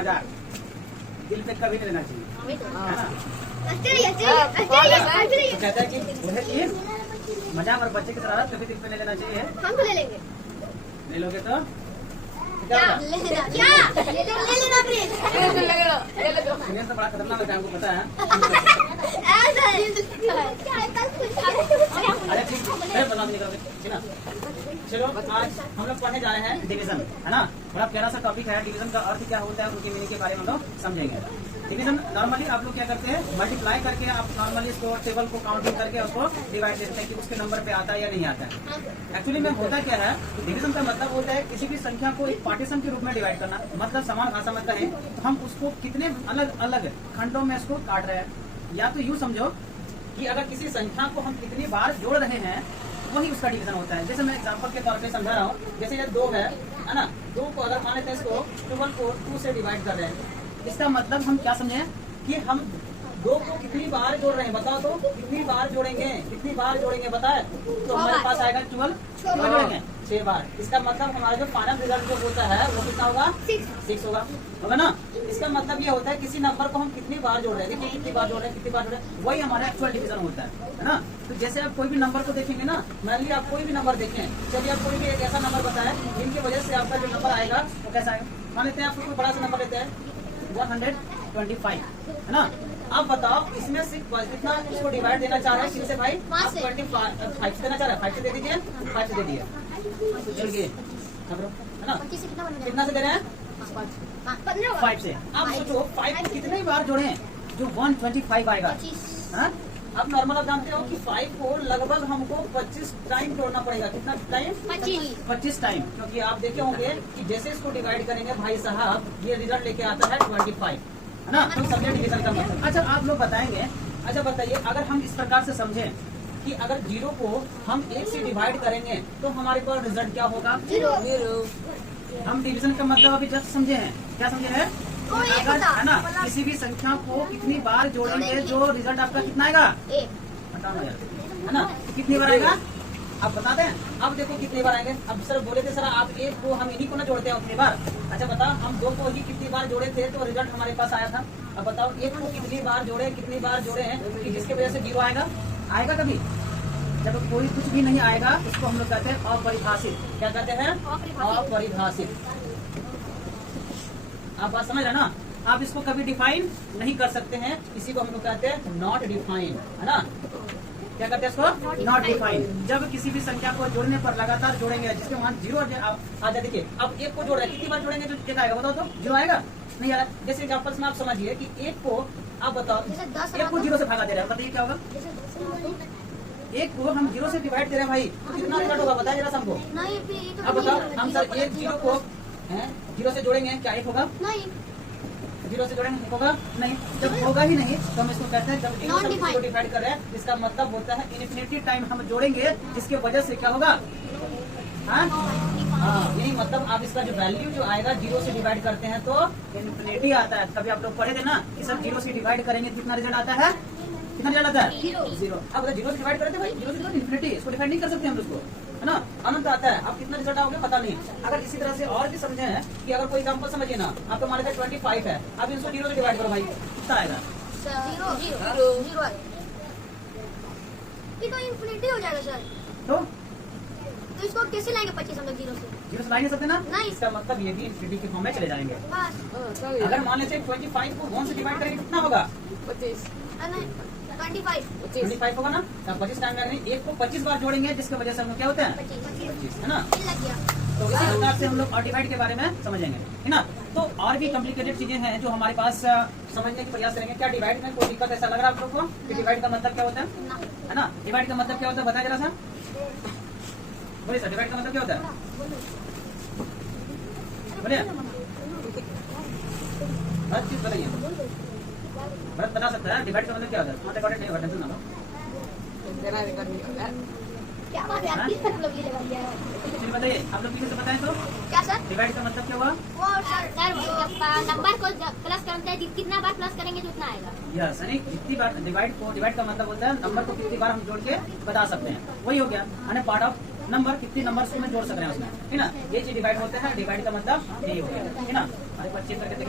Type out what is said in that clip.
मजाक दिल पे कभी नहीं लेना चाहिए, है ना। तो कहता है कि वह चीज मजाक और बच्चे की तरह कभी दिल पे नहीं लेना चाहिए। हम तो ले लेंगे। ले लोगे तो क्या ले लेना? क्या ले लेना प्लीज? सीनियर तो बड़ा खतरनाक होता है, हमको पता है। ऐसा है क्या है कल कुछ अरे ठीक है, बता नहीं करोगे, ठीक ना। चलो आज हम लोग पढ़ने जा रहे हैं डिवीजन, है ना। बड़ा प्यारा सा टॉपिक है, डिवीजन का अर्थ क्या होता है, उनकी मीनिंग के बारे में हम लोग समझेंगे। डिवीजन नॉर्मली आप लोग क्या करते हैं, मल्टीप्लाई करके आप नॉर्मली इसको टेबल को काउंटिंग करके उसको डिवाइड देते हैं कि उसके नंबर पे आता है या नहीं आता है। एक्चुअली में होता क्या है, डिवीजन का मतलब होता है किसी भी संख्या को एक पार्टीशन के रूप में डिवाइड करना। मतलब समान भाषा में कहें तो हम उसको कितने अलग अलग खंडों में इसको काट रहे हैं। या तो यूँ समझो कि अगर किसी संख्या को हम कितनी बार जोड़ रहे हैं वही उसका डिवीजन होता है। जैसे मैं एग्जांपल के तौर पे समझा रहा हूँ, जैसे ये 2 है ना। 2 को अगर मान लेते हैं इसको 12 को 2 से डिवाइड कर रहे हैं, इसका मतलब हम क्या समझे कि हम 2 को कितनी बार जोड़ रहे हैं, बताओ तो कितनी बार जोड़ेंगे, कितनी बार जोड़ेंगे बताए तो हमारे पास आएगा 12 जोड़ेंगे 6 बार। इसका मतलब हमारा जो फाइनल रिजल्ट जो होता है वो कितना होगा, 6 होगा ना। इसका मतलब ये होता है किसी नंबर को हम कितनी बार जोड़ रहे हैं, देखिए कितनी बार जोड़ रहे हैं, कितनी बार जोड़ रहे हैं, वही हमारा एक्चुअल डिवीजन होता है ना। तो जैसे आप कोई भी नंबर को देखेंगे ना, मान लीजिए आप कोई भी नंबर देखें, चलिए आप कोई भी एक ऐसा नंबर बताएं जिनकी वजह से आपका जो नंबर आएगा वो कैसा आएगा। मान लेते हैं आप कोई बड़ा सा नंबर लेते हैं 125, है ना। आप बताओ इसमें सिर्फ कितना इसको डिवाइड देना चाह रहे हैं, किससे भाई, आप 25 से देना चाह रहे हैं, 5 से दे दीजिए, 5 से दे दिए, चलिए है ना। कितना से दे रहे हैं, 5 से। आप सोचो 5 कितने बार जोड़े जो 125 आएगा। आप नॉर्मल आप जानते हो कि 5 को लगभग हमको 25 टाइम जोड़ना पड़ेगा। कितना टाइम, 25 टाइम। क्योंकि आप देखे होंगे कि जैसे इसको डिवाइड करेंगे भाई साहब ये रिजल्ट लेके आता है 25, है ना। तो समझे डिवीजन का मतलब। अच्छा आप लोग बताएंगे, अच्छा बताइए अगर हम इस प्रकार से समझें कि अगर 0 को हम 1 से डिवाइड करेंगे तो हमारे पास रिजल्ट क्या होगा, 0। हम डिवीजन का मतलब अभी जस्ट समझे हैं, क्या समझे हैं, अगर है ना किसी भी संख्या को कितनी बार जोड़ेंगे जो रिजल्ट आपका कितना आएगा, बताओ यार, है ना। कितनी बार आएगा आप बताते हैं। अब देखो कितनी बार आएंगे। अब सर बोले थे सर आप 1 को हम इन्हीं को ना जोड़ते हैं उतनी बार। अच्छा बताओ हम 2 को ही कितनी बार जोड़े थे तो रिजल्ट हमारे पास आया था। अब बताओ 1 को कितनी बार जोड़े हैं कि जिसकी वजह से 0 आएगा कभी। जब कोई कुछ भी नहीं आएगा उसको हम लोग कहते हैं अपरिभाषित। क्या कहते हैं, अपरिभाषित। आप बात समझ रहे ना। आप इसको कभी डिफाइन नहीं कर सकते हैं, इसी को हम लोग कहते हैं नॉट डिफाइन, है ना। क्या कहते हैं इसको, नॉट डिफाइन। जब किसी भी संख्या को जोड़ने पर लगातार जोड़ेंगे जिसके मान 0 आ जाए। देखिए अब 1 को जोड़ रहे हैं, कितनी बार जोड़ेंगे जो क्या आएगा बताओ तो, 0 आएगा नहीं आएगा। जैसे एग्जाम्पल में आप समझिए कि 1 को आप बताओ 1 को 0 से भागा दे रहे हैं, बताइए क्या होगा। 1 को हम 0 से डिवाइड दे रहे हैं भाई, तो कितना रिजल्ट होगा बताइए जरा हमको। अब बताओ हम सर 1 0 को 0 से जोड़ेंगे क्या 1 होगा, 0 से जोड़ेंगे होगा नहीं। जब होगा ही नहीं तो हम इसको कहते हैं जब 1 को डिवाइड कर रहे हैं, इसका मतलब होता है इन्फिनिटी टाइम हम जोड़ेंगे जिसके वजह से क्या होगा, यही मतलब आप इसका जो वैल्यू जो आएगा 0 से डिवाइड करते हैं तो इन्फिनिटी आता है। कभी आप लोग पढ़े थे ना कि सब 0 से डिवाइड करेंगे कितना रिजल्ट आता है, कितना रिजल्ट आता है, 0। अब 0 से डिवाइड करते हैं भाई, 0 से इन्फिनिटी, इसको डिवाइड नहीं कर सकते हम उसको, है ना। अनंत आता है। अब कितना रिजल्ट आओगे पता नहीं। अगर इसी तरह से और भी समझे हैं कि अगर कोई एग्जांपल समझिए ना, आपको मान लेते 25 है, अब इसको 0 से डिवाइड करो भाई कितना आएगा, 0 तो इन्फिनिटी हो जाएगा सर। तो इसको कैसे लाएंगे 25 हम लोग 0 से ला नहीं सकते ना। नहीं। इसका मतलब ये भी इन्फिनिटी के फॉर्म में चले जाएंगे। बस अगर मान लेते 25 को 1 से डिवाइड करेंगे कितना होगा, 25 होगा ना। 25 टाइम लगेंगे। 1 को 25 बार जोड़ेंगे जिसकी वजह से हम लोग क्या होते हैं 25, है ना। तो इस प्रकार से हम लोग और डिवाइड के बारे में समझेंगे, है ना। तो और भी कॉम्प्लिकेटेड चीजें हैं जो हमारे पास समझने की प्रयास करेंगे। क्या डिवाइड में कोई दिक्कत ऐसा लग रहा है आप लोग को कि डिवाइड का मतलब क्या होता है ना। डिवाइड का मतलब क्या होता है बताया जरा सा, बोलिए सर डिवाइड का मतलब क्या होता है, बोलिए हर चीज बताइए। भरत बता सकता है डिवाइड का मतलब क्या होता है, रिकॉर्डेड नहीं होगा, टेंशन ना लो। क्या बात है आप किस तरह लोग ये लगा दिया है। चलिए बताइए आप लोग किसी से बताएं तो क्या सर, डिवाइड का मतलब क्या हुआ, वो सर नंबर को प्लस करते हैं, कितना बार प्लस करेंगे तो उतना आएगा। यस यानी जितनी बार डिवाइड का मतलब होता है नंबर को कितनी बार हम जोड़ के बता सकते हैं, वही हो गया। यानी पार्ट ऑफ नंबर कितनी नंबर में जोड़ सकते हैं उसमें, है ना। ये चीज डिवाइड होता है, डिवाइड का मतलब यही हो गया, है ना। हमारे पास चेक करके